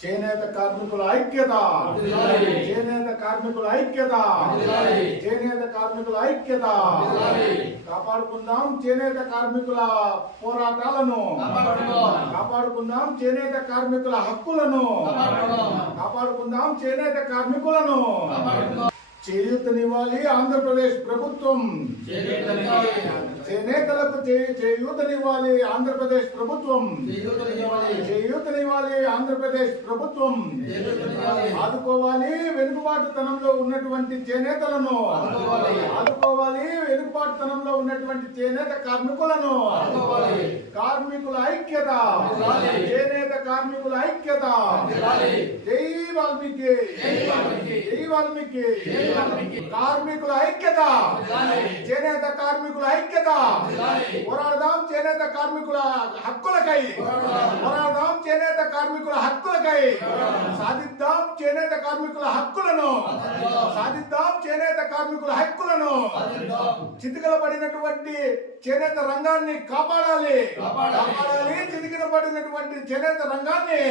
చేనేత కార్మికుల ఐక్యత, చేనేత కార్మికుల ఐక్యత, చేనేత కార్మికుల ఐక్యత. కాపాడుకుందాం చేనేత కార్మికుల పోరాటాలను, కాపాడుకుందాం చేనేత కార్మికుల హక్కులను, కాపాడుకుందాం చేనేత కార్మికులను. చేయూతనివ్వాలి ఆంధ్రప్రదేశ్ ప్రభుత్వం, చేనేతలకు చేయూతనివ్వాలి ఆంధ్రప్రదేశ్ ప్రభుత్వం, చేయూతనివ్వాలి ఆంధ్రప్రదేశ్ ప్రభుత్వం. ఆదుకోవాలి వెనుకబాటుతనంలో ఉన్నటువంటి చేనేతలను, ఆదుకోవాలి వెనుకబాటుతనంలో ఉన్నటువంటి చేనేత కార్మికులను. కార్మికుల ఐక్యత, చేనేత కార్మికుల ఐక్యత. జై వాల్మీకి, జై వాల్మీకి. కార్మికుల ఐక్యత, చేనేత కార్మికుల ఐక్యత. పోరాడదాం చేనేత కార్మికుల హక్కులకై, పోరాడదాం చేనేత కార్మికుల హక్కులకై. సాధిద్దాం చేనేత కార్మికుల హక్కులను, సాధిద్దాం చేనేత కార్మికుల హక్కులను. చితికల పడినటువంటి చేనేత రంగాన్ని కాపాడాలి, కాపాడాలి. చితికిన పడినటువంటి చేనేత రంగాన్ని,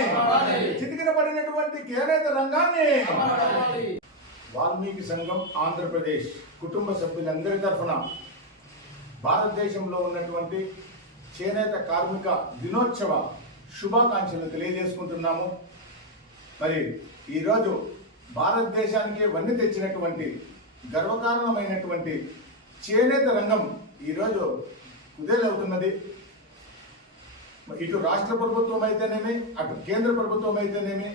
చితికిన పడినటువంటి చేనేత రంగాన్ని. వాల్మీకి సంఘం ఆంధ్రప్రదేశ్ కుటుంబ సభ్యులందరి తరఫున భారతదేశంలో ఉన్నటువంటి చేనేత కార్మిక దినోత్సవ శుభాకాంక్షలు తెలియజేసుకుంటున్నాము. మరి ఈరోజు భారతదేశానికి వన్నె తెచ్చినటువంటి గర్వకారణమైనటువంటి చేనేత రంగం ఈరోజు కుదేలవుతున్నది. ఇటు రాష్ట్ర ప్రభుత్వం అయితేనేమి, అటు కేంద్ర ప్రభుత్వం అయితేనేమి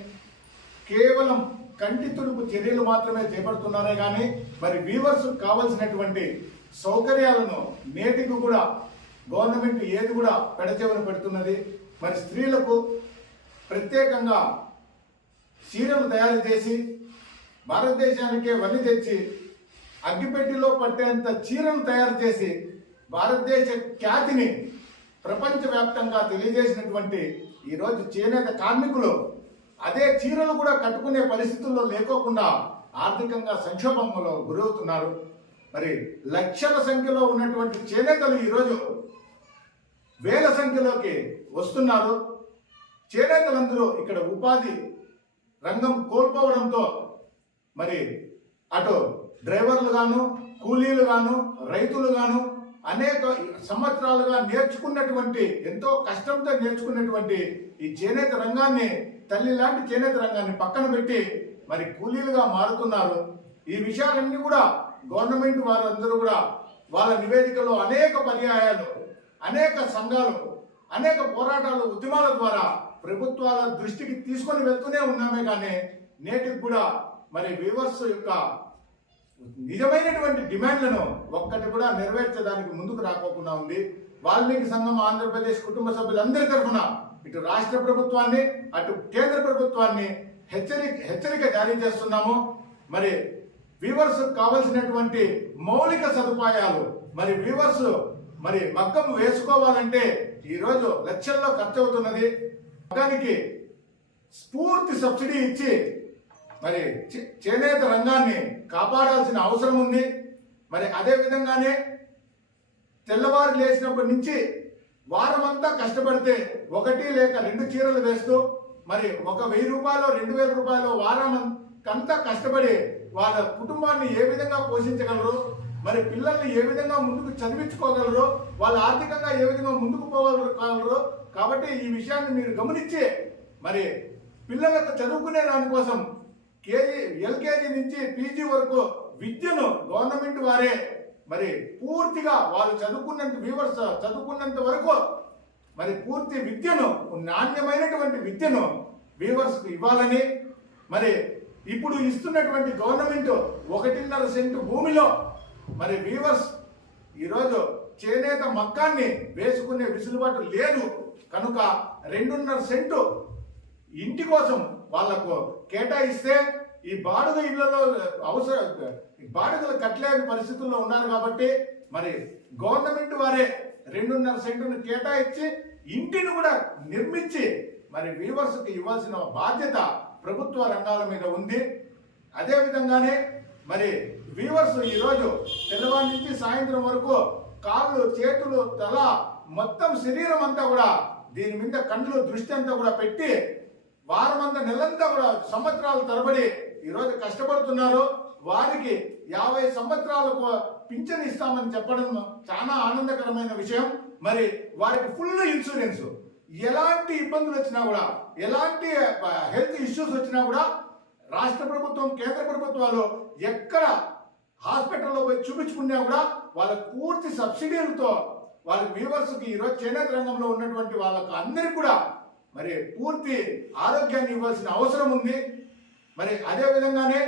కేవలం కంటి తుడుపు చర్యలు మాత్రమే చేపడుతున్నారే కానీ మరి వీవర్స్ కావలసినటువంటి సౌకర్యాలను నేటికి కూడా గవర్నమెంట్ ఏది కూడా పెడచెవిన పెడుతున్నది. మరి స్త్రీలకు ప్రత్యేకంగా చీరలు తయారు చేసి భారతదేశానికే వన్ని తెచ్చి అగ్గిపెట్టిలో పట్టేంత చీరను తయారు చేసి భారతదేశ ఖ్యాతిని ప్రపంచవ్యాప్తంగా తెలియజేసినటువంటి ఈరోజు చేనేత కార్మికులు అదే చీరలు కూడా కట్టుకునే పరిస్థితుల్లో లేకోకుండా ఆర్థికంగా సంక్షోభంలో గురవుతున్నారు. మరి లక్షల సంఖ్యలో ఉన్నటువంటి చేనేతలు ఈరోజు వేల సంఖ్యలోకి వస్తున్నారు. చేనేతలందరూ ఇక్కడ ఉపాధి రంగం కోల్పోవడంతో మరి అటు డ్రైవర్లు గాను, కూలీలు గాను, రైతులు గాను అనేక సంవత్సరాలుగా నేర్చుకున్నటువంటి, ఎంతో కష్టంతో నేర్చుకున్నటువంటి ఈ చేనేత రంగాన్ని, తల్లి లాంటి చేనేత రంగాన్ని పక్కన పెట్టి మరి కూలీలుగా మారుతున్నారు. ఈ విషయాలన్నీ కూడా గవర్నమెంట్ వారందరూ కూడా వాళ్ళ నివేదికలో అనేక పర్యాయాలు, అనేక సంఘాలు, అనేక పోరాటాలు, ఉద్యమాల ద్వారా ప్రభుత్వాల దృష్టికి తీసుకొని వెళ్తూనే ఉన్నామే కానీ నేటికి కూడా మరి వీవర్స్ యొక్క నిజమైనటువంటి డిమాండ్లను ఒక్కటి కూడా నెరవేర్చడానికి ముందుకు రాకోకుండా ఉంది. వాల్మీకి సంఘం ఆంధ్రప్రదేశ్ కుటుంబ సభ్యులందరి తరఫున ఇటు రాష్ట్ర ప్రభుత్వాన్ని, అటు కేంద్ర ప్రభుత్వాన్ని హెచ్చరిక జారీ చేస్తున్నాము. మరి వీవర్స్ కావలసినటువంటి మౌలిక సదుపాయాలు, మరి వీవర్స్ మరి మగ్గం వేసుకోవాలంటే ఈరోజు లక్షల్లో ఖర్చు అవుతున్నది. మగ్గానికి పూర్తి సబ్సిడీ ఇచ్చి మరి చేనేత రంగాన్ని కాపాడాల్సిన అవసరం ఉంది. మరి అదే విధంగానే తెల్లవారు లేచినప్పటి నుంచి వారమంతా కష్టపడితే 1 లేక 2 చీరలు వేస్తూ మరి 1000 రూపాయలు 2000 రూపాయలు వారమంతా కష్టపడి వాళ్ళ కుటుంబాన్ని ఏ విధంగా పోషించగలరు, మరి పిల్లల్ని ఏ విధంగా ముందుకు చదివించుకోగలరు, వాళ్ళు ఆర్థికంగా ఏ విధంగా ముందుకు పోగలరు. కాబట్టి ఈ విషయాన్ని మీరు గమనించి మరి పిల్లలకు చదువుకునే దానికోసం ఎల్కేజీ నుంచి పీజీ వరకు విద్యను గవర్నమెంట్ వారే మరి పూర్తిగా వాళ్ళు వీవర్స్ చదువుకున్నంత వరకు మరి పూర్తి విద్యను, నాణ్యమైనటువంటి విద్యను వీవర్స్ ఇవ్వాలని, మరి ఇప్పుడు ఇస్తున్నటువంటి గవర్నమెంట్ 1.5 సెంటు భూమిలో మరి వీవర్స్ ఈరోజు చేనేత మగ్గాన్ని వేసుకునే విసులుబాటు లేదు కనుక 2.5 సెంటు ఇంటి కోసం వాళ్లకు కేటాయిస్తే ఈ బాడుగ ఇళ్లలో బాడుగలు కట్టలేని పరిస్థితుల్లో ఉన్నారు. కాబట్టి మరి గవర్నమెంట్ వారే 2.5 సెంటును కేటాయించి ఇంటిని కూడా నిర్మించి మరి వీవర్స్ కి ఇవ్వాల్సిన బాధ్యత ప్రభుత్వ రంగాల మీద ఉంది. అదే విధంగానే మరి వీవర్స్ ఈరోజు తెల్లవారి నుంచి సాయంత్రం వరకు కాళ్ళు, చేతులు, తల, మొత్తం శరీరం అంతా కూడా దీని మీద కళ్ళు దృష్టి అంతా కూడా పెట్టి వారమంతా నెలంతా కూడా సంవత్సరాల తరబడి ఈరోజు కష్టపడుతున్నారు. వారికి 50 సంవత్సరాలకు పింఛన్ ఇస్తామని చెప్పడం చాలా ఆనందకరమైన విషయం. మరి వారికి ఫుల్ ఇన్సూరెన్స్, ఎలాంటి ఇబ్బందులు వచ్చినా కూడా, ఎలాంటి హెల్త్ ఇష్యూస్ వచ్చినా కూడా రాష్ట్ర ప్రభుత్వం, కేంద్ర ప్రభుత్వాలు ఎక్కడ హాస్పిటల్లో పోయి చూపించుకున్నా కూడా వాళ్ళకు పూర్తి సబ్సిడీలతో వాళ్ళ వ్యూవర్స్కి ఈరోజు చేనేత రంగంలో ఉన్నటువంటి వాళ్ళకు అందరికీ కూడా మరి పూర్తి ఆరోగ్యాన్ని ఇవ్వాల్సిన అవసరం ఉంది. మరి అదే విధంగానే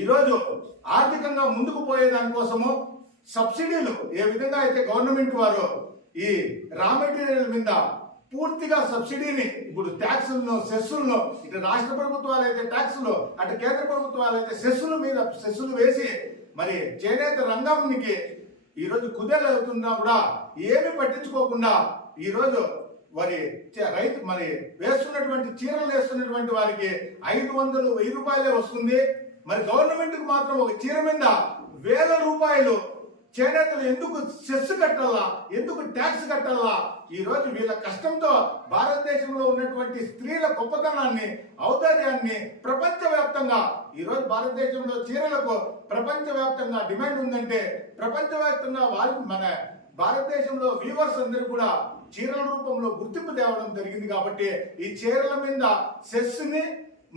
ఈరోజు ఆర్థికంగా ముందుకు పోయే దానికోసము సబ్సిడీలు ఏ విధంగా అయితే గవర్నమెంట్ వారు ఈ రా మెటీరియల్ మీద పూర్తిగా సబ్సిడీని ఇప్పుడు ట్యాక్సులను, సెస్సులను, ఇటు రాష్ట్ర ప్రభుత్వాలు అయితే ట్యాక్సులు, అటు కేంద్ర ప్రభుత్వాలు అయితే సెస్సులు వేసి మరి చేనేత రంగానికి ఈరోజు కుదేలవుతున్నా కూడా ఏమి పట్టించుకోకుండా ఈరోజు రైతు మరి వేస్తున్నటువంటి చీరలు వేస్తున్నటువంటి వారికి 500-1000 రూపాయలే వస్తుంది. మరి గవర్నమెంట్కి మాత్రం ఒక చీర మీద 1000 రూపాయలు చేనేతలు ఎందుకు సెస్ కట్టాలా, ఎందుకు ట్యాక్స్ కట్టాలా? ఈ రోజు వీళ్ళ కష్టంతో భారతదేశంలో ఉన్నటువంటి స్త్రీల గొప్పతనాన్ని, ఔదార్యాన్ని ప్రపంచవ్యాప్తంగా ఈరోజు భారతదేశంలో చీరలకు ప్రపంచవ్యాప్తంగా డిమాండ్ ఉందంటే ప్రపంచవ్యాప్తంగా మన భారతదేశంలో వ్యూవర్స్ అందరూ కూడా చీరల రూపంలో గుర్తింపు తేవడం జరిగింది. కాబట్టి ఈ చీరల మీద సెస్ని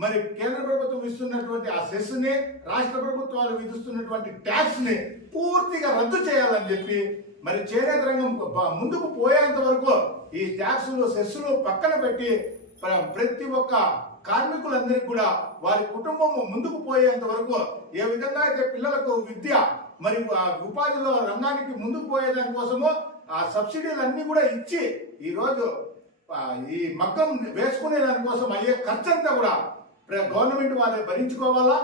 మరి కేంద్ర ప్రభుత్వం ఇస్తున్నటువంటి ఆ సెస్ని, రాష్ట్ర ప్రభుత్వాలు విధిస్తున్నటువంటి ట్యాక్స్ ని పూర్తిగా రద్దు చేయాలని చెప్పి మరి చేనేత రంగం ముందుకు పోయేంత వరకు ఈ ట్యాక్సులు, సెస్సులు పక్కన పెట్టి ప్రతి ఒక్క కార్మికులందరికీ కూడా వారి కుటుంబం ముందుకు పోయేంత వరకు ఏ విధంగా అయితే పిల్లలకు విద్య మరి ఉపాధిలో రంగానికి ముందుకు పోయేదాని కోసము ఆ సబ్సిడీలు అన్ని కూడా ఇచ్చి ఈరోజు ఈ మగ్గం వేసుకునే దానికోసం అయ్యే ఖర్చంతా కూడా గవర్నమెంట్ వారే భరించుకోవాలా.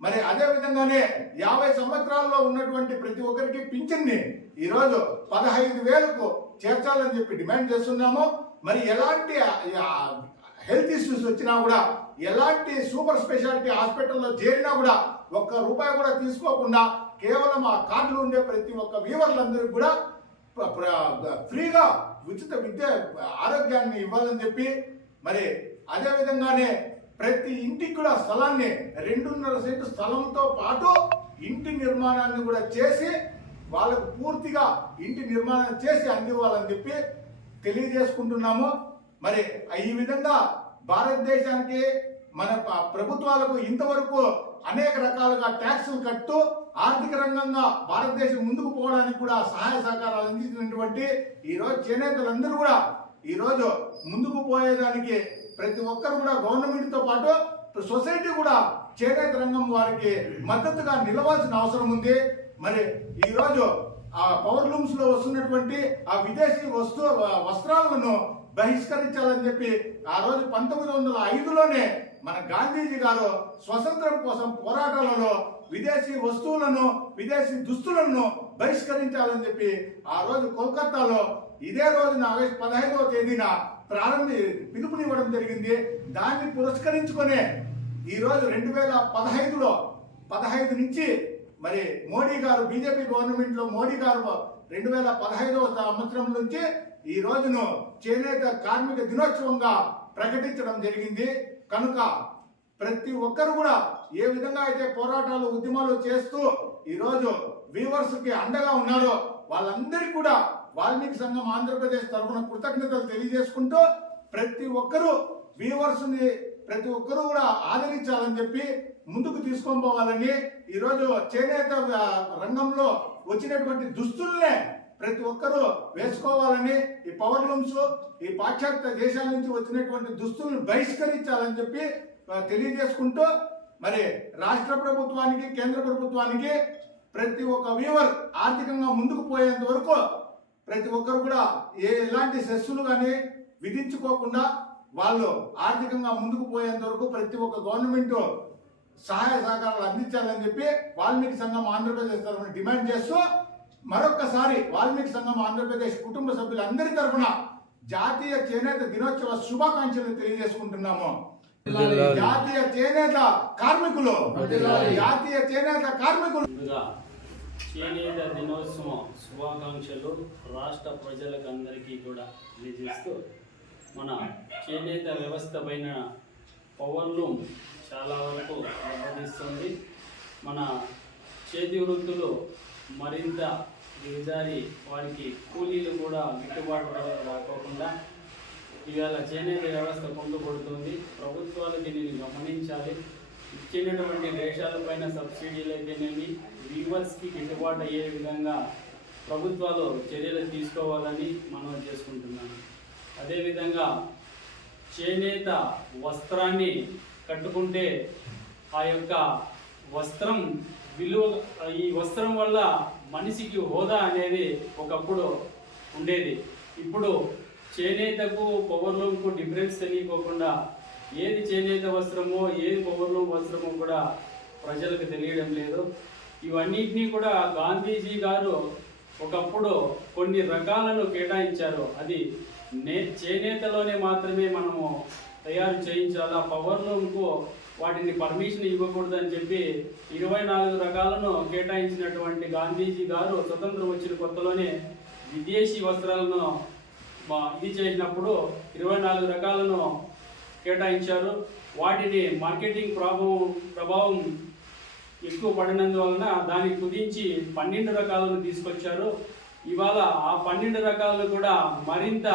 మరి అదే విధంగానే 50 సంవత్సరాల్లో ఉన్నటువంటి ప్రతి ఒక్కరికి పింఛన్ని ఈరోజు 15,000కు చేర్చాలని చెప్పి డిమాండ్ చేస్తున్నాము. మరి ఎలాంటి హెల్త్ ఇష్యూస్ వచ్చినా కూడా, ఎలాంటి సూపర్ స్పెషాలిటీ హాస్పిటల్లో చేరినా కూడా ₹1 కూడా తీసుకోకుండా కేవలం ఆ కార్డులు ఉండే ప్రతి ఒక్క వ్యూవర్లందరికీ కూడా ఫ్రీగా ఉచిత విద్య, ఆరోగ్యాన్ని ఇవ్వాలని చెప్పి మరి అదే విధంగానే ప్రతి ఇంటికి కూడా స్థలాన్ని 2.5 సెంటు స్థలంతో పాటు ఇంటి నిర్మాణాన్ని కూడా చేసి వాళ్ళకు పూర్తిగా ఇంటి నిర్మాణం చేసి అందివ్వాలని చెప్పి తెలియజేసుకుంటున్నాము. మరి ఈ విధంగా భారతదేశానికి మన ప్రభుత్వాలకు ఇంతవరకు అనేక రకాలుగా ట్యాక్సులు కట్టు ఆర్థిక రంగంగా భారతదేశం ముందుకు పోవడానికి కూడా సహాయ సహకారాలు అందించినటువంటి ఈరోజు చేనేతలందరూ కూడా ఈరోజు ముందుకు పోయేదానికి ప్రతి ఒక్కరు కూడా గవర్నమెంట్ తో పాటు సొసైటీ కూడా చేనేత రంగం వారికి మద్దతుగా నిలవాల్సిన అవసరం ఉంది. మరి ఈరోజు ఆ పవర్ లూమ్స్ లో వస్తున్నటువంటి ఆ విదేశీ వస్త్రాలను బహిష్కరించాలని చెప్పి ఆ రోజు 1905లోనే మన గాంధీజీ గారు స్వతంత్రం కోసం పోరాటాలలో విదేశీ వస్తువులను, విదేశీ దుస్తులను బహిష్కరించాలని చెప్పి ఆ రోజు కోల్కతాలో ఇదే రోజున ఆగస్టు 15వ తేదీన పిలుపునివ్వడం జరిగింది. దాన్ని పురస్కరించుకునే ఈరోజు 2015లో 15 నుంచి మరి మోడీ గారు, బీజేపీ గవర్నమెంట్ లో మోడీ గారు 2015వ సంవత్సరం నుంచి ఈ రోజును చేనేత కార్మిక దినోత్సవంగా ప్రకటించడం జరిగింది. కనుక ప్రతి ఒక్కరు కూడా ఏ విధంగా అయితే పోరాటాలు, ఉద్యమాలు చేస్తూ ఈరోజు వీవర్స్ కి అండగా ఉన్నారో వాళ్ళందరికీ కూడా వాల్మీకి సంఘం ఆంధ్రప్రదేశ్ తరఫున కృతజ్ఞతలు తెలియజేసుకుంటూ ప్రతి ఒక్కరూ వీవర్స్ ని ప్రతి ఒక్కరూ కూడా ఆదరించాలని చెప్పి ముందుకు తీసుకొని పోవాలని, ఈరోజు చేనేత రంగంలో వచ్చినటువంటి దుస్తుల్నే ప్రతి ఒక్కరూ వేసుకోవాలని, ఈ పవర్ లూమ్స్, ఈ పాశ్చాత్య దేశాల నుంచి వచ్చినటువంటి దుస్తులను బహిష్కరించాలని చెప్పి తెలియజేసుకుంటూ మరి రాష్ట్ర ప్రభుత్వానికి, కేంద్ర ప్రభుత్వానికి ప్రతి ఒక్క వీవర్ ఆర్థికంగా ముందుకు పోయేంత వరకు ప్రతి ఒక్కరు కూడా ఎలాంటి సెస్సులు కానీ విధించుకోకుండా వాళ్ళు ఆర్థికంగా ముందుకు పోయేంత వరకు ప్రతి ఒక్క గవర్నమెంట్ సహాయ సహకారాలు అందించాలని చెప్పి వాల్మీకి సంఘం ఆంధ్రప్రదేశ్ తరఫున డిమాండ్ చేస్తూ మరొక్కసారి వాల్మీకి సంఘం ఆంధ్రప్రదేశ్ కుటుంబ సభ్యులందరి తరఫున జాతీయ చేనేత దినోత్సవ శుభాకాంక్షలు తెలియజేసుకుంటున్నాము. జాతీయ చేనేత కార్మికులు, జాతీయ చేనేత కార్మికులు చేనేత దినోత్సవం శుభాకాంక్షలు రాష్ట్ర ప్రజలకు అందరికీ కూడా తెలియజేస్తూ మన చేనేత వ్యవస్థ పైన పవర్లూమ్ చాలా వరకు దెబ్బతీస్తుంది. మన చేతి వృత్తులు మరింత దిగజారి వారికి కూలీలు కూడా గిట్టుబాటు రాకోకుండా ఇవాళ చేనేత వ్యవస్థ కుంటుపడుతుంది. ప్రభుత్వాలు దీనిని గమనించాలి. ఇచ్చినటువంటి రేషాలపైన సబ్సిడీలు అయితేనేమి వీవర్స్కి గిట్టుబాటు అయ్యే విధంగా ప్రభుత్వాలు చర్యలు తీసుకోవాలని మనం చేసుకుంటున్నాను. అదేవిధంగా చేనేత వస్త్రాన్ని కట్టుకుంటే ఆ యొక్క వస్త్రం విలువ, ఈ వస్త్రం వల్ల మనిషికి హోదా అనేది ఒకప్పుడు ఉండేది. ఇప్పుడు చేనేతకు పవర్లూమ్కు డిఫరెన్స్ తెలియకోకుండా ఏది చేనేత వస్త్రమో ఏది పవర్లూమ్ వస్త్రమో కూడా ప్రజలకు తెలియడం లేదు. ఇవన్నిటినీ కూడా గాంధీజీ గారు ఒకప్పుడు కొన్ని రకాలను కేటాయించారు. అది చేనేతలోనే మాత్రమే మనము తయారు చేయించాలా, పవర్లూమ్కు వాటిని పర్మిషన్ ఇవ్వకూడదని చెప్పి 24 రకాలను కేటాయించినటువంటి గాంధీజీ గారు స్వతంత్రం వచ్చిన కొత్తలోనే విదేశీ వస్త్రాలను ఇది చేసినప్పుడు 24 రకాలను కేటాయించారు. వాటిని మార్కెటింగ్ ప్రభావం ఎక్కువ పడినందువలన దాన్ని కుదించి 12 రకాలను తీసుకొచ్చారు. ఇవాళ ఆ 12 రకాలను కూడా మరింత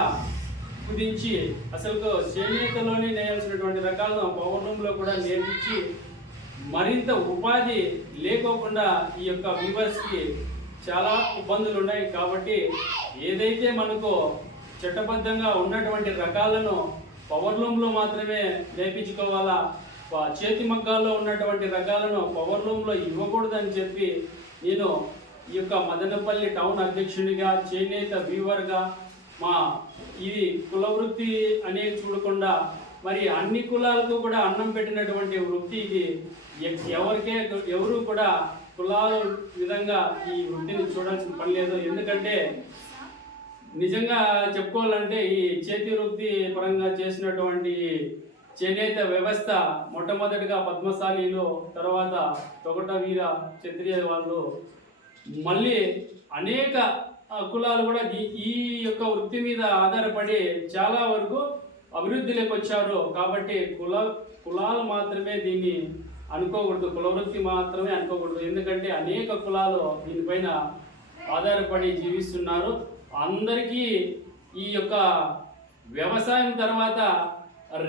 కుదించి అసలు చేనేతలోనే నేయాల్సినటువంటి రకాలను పవర్లూమ్లో కూడా నేర్పించి మరింత ఉపాధి లేకోకుండా ఈ యొక్క వీవర్స్కి చాలా ఇబ్బందులు ఉన్నాయి. కాబట్టి ఏదైతే మనకు చట్టబద్ధంగా ఉన్నటువంటి రకాలను పవర్లూమ్లో మాత్రమే నేర్పించుకోవాలా, చేతి మగ్గాల్లో ఉన్నటువంటి రకాలను పవర్లూమ్లో ఇవ్వకూడదని చెప్పి నేను ఈ యొక్క మదనపల్లి టౌన్ అధ్యక్షునిగా, చేనేత వీవర్గా, ఇది కుల వృత్తి అనే చూడకుండా మరి అన్ని కులాలకు కూడా అన్నం పెట్టినటువంటి వృత్తి ఇది. ఎవరు కూడా కులాల విధంగా ఈ వృత్తిని చూడాల్సిన పని లేదు. ఎందుకంటే నిజంగా చెప్పుకోవాలంటే ఈ చేతి వృత్తి పరంగా చేసినటువంటి చేనేత వ్యవస్థ మొట్టమొదటిగా పద్మశాలీలు, తర్వాత తొగట వీర క్షత్రియ వాళ్ళు, మళ్ళీ అనేక కులాలు కూడా ఈ యొక్క వృత్తి మీద ఆధారపడి చాలా వరకు అభివృద్ధిలోకి వచ్చారు. కాబట్టి కులాలు మాత్రమే దీన్ని అనుకోకూడదు, కుల వృత్తి మాత్రమే అనుకోకూడదు. ఎందుకంటే అనేక కులాలు దీనిపైన ఆధారపడి జీవిస్తున్నారు. అందరికీ ఈ యొక్క వ్యవసాయం తర్వాత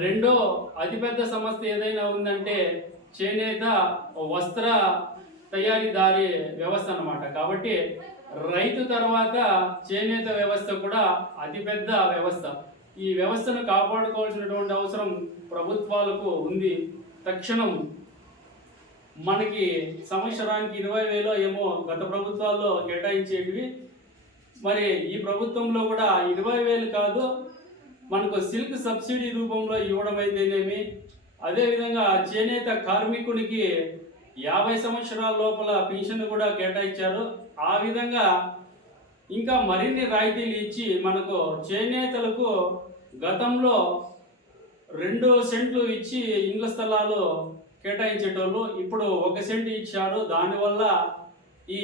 రెండో అతిపెద్ద సమస్య ఏదైనా ఉందంటే చేనేత వస్త్ర తయారీదారి వ్యవస్థ అన్నమాట. కాబట్టి రైతు తర్వాత చేనేత వ్యవస్థ కూడా అతిపెద్ద వ్యవస్థ. ఈ వ్యవస్థను కాపాడుకోవాల్సినటువంటి అవసరం ప్రభుత్వాలకు ఉంది. తక్షణం మనకి సంవత్సరానికి 20,000 ఏమో గత ప్రభుత్వాల్లో కేటాయించేటివి, మరి ఈ ప్రభుత్వంలో కూడా 20,000 కాదు, మనకు సిల్క్ సబ్సిడీ రూపంలో ఇవ్వడం అయితేనేమి, అదేవిధంగా చేనేత కార్మికునికి 50 సంవత్సరాల లోపల పెన్షన్ కూడా కేటాయించారు. ఆ విధంగా ఇంకా మరిన్ని రాయితీలు ఇచ్చి మనకు చేనేతలకు గతంలో 2 సెంట్లు ఇచ్చి ఇండ్ల స్థలాలు కేటాయించేటోళ్ళు ఇప్పుడు 1 సెంటు ఇచ్చారు. దానివల్ల ఈ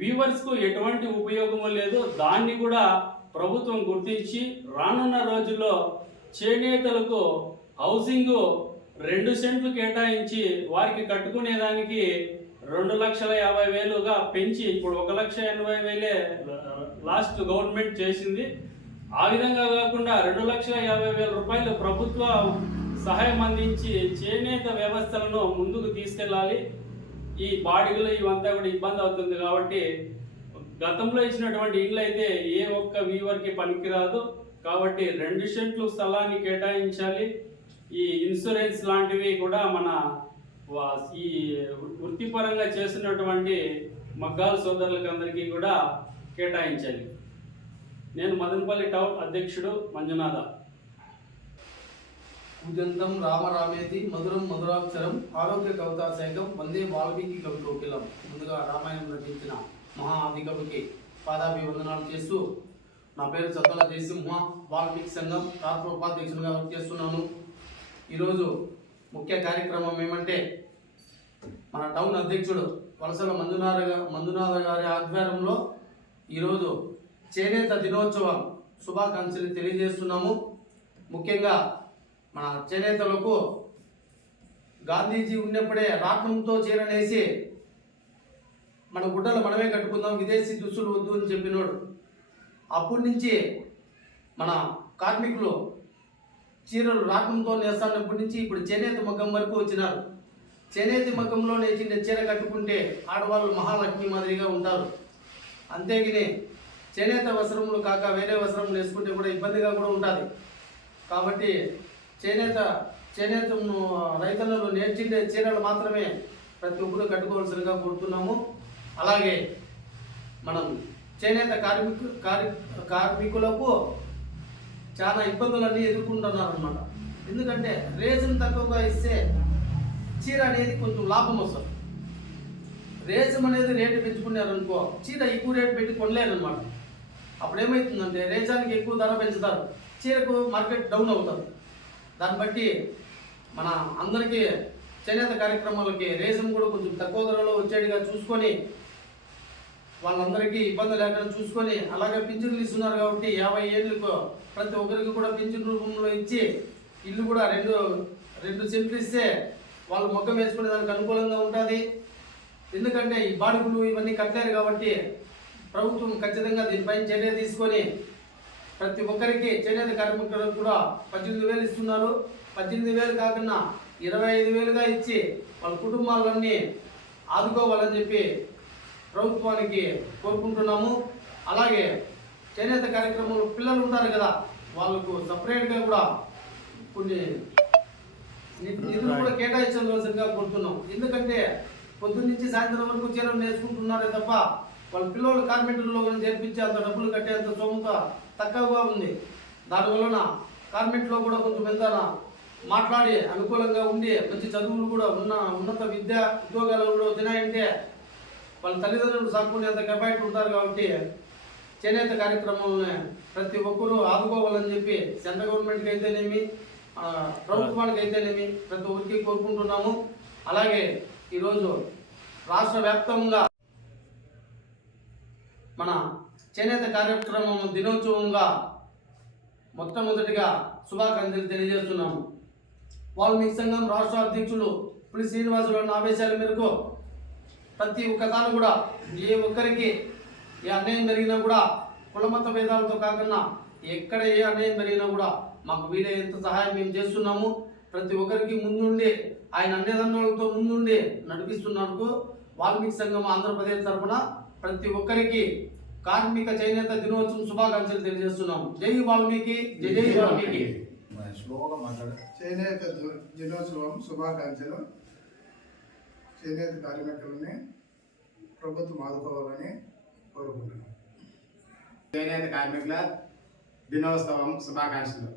వీవర్స్కు ఎటువంటి ఉపయోగము లేదు. దాన్ని కూడా ప్రభుత్వం గుర్తించి రానున్న రోజుల్లో చేనేతలకు హౌసింగ్ 2 సెంట్లు కేటాయించి వారికి కట్టుకునేదానికి 2,50,000గా పెంచి ఇప్పుడు 1,80,000 లాస్ట్ గవర్నమెంట్ చేసింది. ఆ విధంగా కాకుండా 2,50,000 రూపాయలు ప్రభుత్వ సహాయం అందించి చేనేత వ్యవస్థలను ముందుకు తీసుకెళ్ళాలి. ఈ బాడీలు ఇవంతా కూడా ఇబ్బంది అవుతుంది. కాబట్టి గతంలో ఇచ్చినటువంటి ఇండ్లు అయితే ఏ ఒక్క వీవర్కి పనికిరాదు. కాబట్టి 2 సెంట్లు స్థలాన్ని కేటాయించాలి. ఈ ఇన్సూరెన్స్ లాంటివి కూడా మన ఈ వృత్తిపరంగా చేసినటువంటి మగ్గాల సోదరులకు అందరికీ కూడా కేటాయించాలి. నేను మదనపల్లి టౌన్ అధ్యక్షుడు మంజునాథ. పూజంతం రామరామేతి మధురం మధురాక్షరం ఆరోగ్య కవితా శైకం వందే వాల్మీకి కవికోకిలం. ముందుగా రామాయణం రచించిన మహా ఆది కవికి పాదాభివందనాలు చేస్తూ, నా పేరు సతల జయసింహ, వాల్మీకి సంఘం రాష్ట్ర ఉపాధ్యక్షునిగా వర్క్ చేస్తున్నాను. ఈరోజు ముఖ్య కార్యక్రమం ఏమంటే, మన టౌన్ అధ్యక్షుడు వలసల మంజునాథ గారి ఆధ్వర్యంలో ఈరోజు చేనేత దినోత్సవం శుభాకాంక్షలు తెలియజేస్తున్నాము. ముఖ్యంగా మన చేనేతలకు గాంధీజీ ఉన్నప్పుడే రాట్నంతో చీరనేసి మన గుడ్డలు మనమే కట్టుకుందాం, విదేశీ దుస్తులు వద్దు అని చెప్పినోడు. అప్పటి నుంచి మన కార్మికులు చీరలు రాట్నంతో నేస్తున్నప్పటి నుంచి ఇప్పుడు చేనేత మగ్గం వరకు వచ్చినారు. చేనేత మగ్గంలో నేర్చిన చీర కట్టుకుంటే ఆడవాళ్ళు మహాలక్ష్మి మాదిరిగా ఉంటారు. అంతేగిని చేనేత వస్త్రములు కాక వేరే వస్త్రములు వేసుకుంటే కూడా ఇబ్బందిగా కూడా ఉంటుంది. కాబట్టి చేనేత రైతన్నలు నేర్చిండే చీరలు మాత్రమే ప్రతి ఒక్కరు కట్టుకోవాల్సిందిగా కోరుతున్నాము. అలాగే మనం చేనేత కార్మికులకు చాలా ఇబ్బందులన్నీ ఎదుర్కొంటున్నారు అన్నమాట. ఎందుకంటే రేషన్ తక్కువగా ఇస్తే చీర అనేది కొంచెం లాభం వస్తుంది. రేషన్ అనేది రేటు పెంచుకున్నారనుకో చీర ఎక్కువ రేటు పెట్టి కొనలేరనమాట. అప్పుడు ఏమవుతుందంటే రేషానికి ఎక్కువ ధర పెంచుతారు, చీరకు మార్కెట్ డౌన్ అవుతుంది. దాన్ని బట్టి మన అందరికీ చేనేత కార్యక్రమాలకి రేషన్ కూడా కొంచెం తక్కువ ధరలో వచ్చేట్టుగా చూసుకొని వాళ్ళందరికీ ఇబ్బంది లేకుండా చూసుకొని, అలాగే పింఛన్లు ఇస్తున్నారు కాబట్టి 50 ఏళ్ళకు ప్రతి ఒక్కరికి కూడా పింఛన్ రూపంలో ఇచ్చి ఇల్లు కూడా రెండు సెంట్లు ఇస్తే వాళ్ళు మొగ్గం వేసుకునే దానికి అనుకూలంగా ఉంటుంది. ఎందుకంటే ఈ బాడుగులు ఇవన్నీ కట్టలేరు కాబట్టి ప్రభుత్వం ఖచ్చితంగా దీనిపైన చర్య తీసుకొని ప్రతి ఒక్కరికి చేనేత కార్మికులకు కూడా 18,000 ఇస్తున్నారు. 18,000 కాకుండా 25,000గా ఇచ్చి వాళ్ళ కుటుంబాలన్నీ ఆదుకోవాలని చెప్పి ప్రభుత్వానికి కోరుకుంటున్నాము. అలాగే చేనేత కార్యక్రమంలో పిల్లలు ఉంటారు కదా, వాళ్ళకు సపరేట్గా కూడా కొన్ని నిధులు కూడా కేటాయించవలసిందిగా కోరుతున్నాం. ఎందుకంటే పొద్దున్న నుంచి సాయంత్రం వరకు చీరలు నేర్చుకుంటున్నారే తప్ప వాళ్ళ పిల్లలు కార్మెంట్లో చేర్పించే అంత డబ్బులు కట్టేంత సొమ్ముత తక్కువగా ఉంది. దానివలన కార్మెంట్లో కూడా కొంచెం ఎంత మాట్లాడి అనుకూలంగా ఉండి మంచి చదువులు కూడా ఉన్నత విద్యా ఉద్యోగాలు కూడా వచ్చినాయంటే వాళ్ళ తల్లిదండ్రులు సాకునేంత కెపాసిటీ ఉంటారు. కాబట్టి చేనేత కార్యక్రమాలను ప్రతి ఒక్కరూ ఆదుకోవాలని చెప్పి సెంట్రల్ గవర్నమెంట్కి అయితేనేమి ప్రభుత్వానికి అయితేనేమి ప్రతి ఒక్కరికి కోరుకుంటున్నాము. అలాగే ఈరోజు రాష్ట్ర వ్యాప్తంగా మన చేనేత కార్యక్రమం దినోత్సవంగా మొట్టమొదటిగా శుభాకాంక్షలు తెలియజేస్తున్నాము. వాల్మీకి సంఘం రాష్ట్ర అధ్యక్షులు పులి శ్రీనివాసులు అన్న ఆదేశాల మేరకు ప్రతి ఒక్క తాను కూడా ఏ ఒక్కరికి ఏ అన్యాయం జరిగినా కూడా కులమత భేదాలతో కాకుండా ఎక్కడ ఏ అన్యాయం జరిగినా కూడా మాకు వీలైనంత సహాయం మేము చేస్తున్నాము. ప్రతి ఒక్కరికి ముందుండి ఆయన అన్యదండలతో ముందుండి నడిపిస్తున్నందుకు వాల్మీకి సంఘం ఆంధ్రప్రదేశ్ తరఫున ప్రతి ఒక్కరికి కార్మిక చేనేత దినోత్సవం శుభాకాంక్షలు తెలియజేస్తున్నాము. జై వాల్మీకి, జై జై వాల్మీకి. చేనేత దినోత్సవం శుభాకాంక్షలు. చేనేత కార్మికులని ప్రభుత్వం ఆదుకోవాలని కోరుకుంటున్నాం. చేనేత కార్మికుల దినోత్సవం శుభాకాంక్షలు.